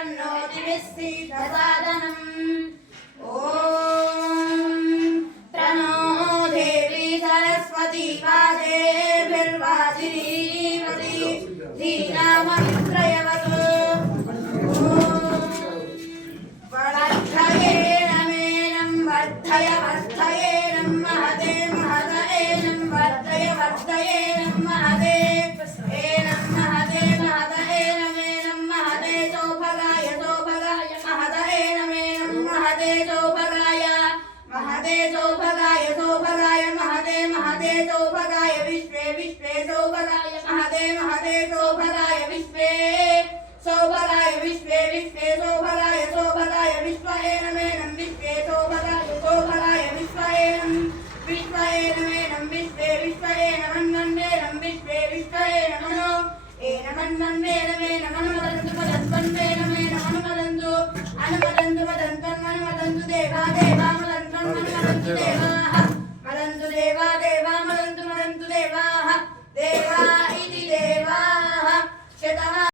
तन्नो दिविस्सीदसादनम् ॐ प्रणो देवी सरस्वती वाजेभिर्वाजिनीवती धीनामभित्रयवतु वर्धयेनमेनं वर्धय वर्धयेनं महते महदयेनं वर्धय वर्धयेनं महते एनं महते महदयेनमेनं महते सौभगाय सौभगाय महदयेनमेनं महते सौभगाय महते सौभगाय सौभगाय महते महते सौभगाय विश्वे विश्वे सौभगाय महते महते सौभगाय विश्वे सौभगाय विश्वे विश्वे सौभगाय सौभगाय विश्वएनमेनं विश्वे सौभगाय सौभगाय विश्वएनं विश्वएनमेनं विश्वे विश्वएनमन्वन्वेनं विश्वे विश्वएनमनो एनमन्वन्वेनमेनं अनुमदन्तु मदन्वन्वेनमेनं अनुमदन्तु अनुमदन्तु मदन्तं अनुमदन्तु देवा देवा मदन्तं अनुमदन्तु देवा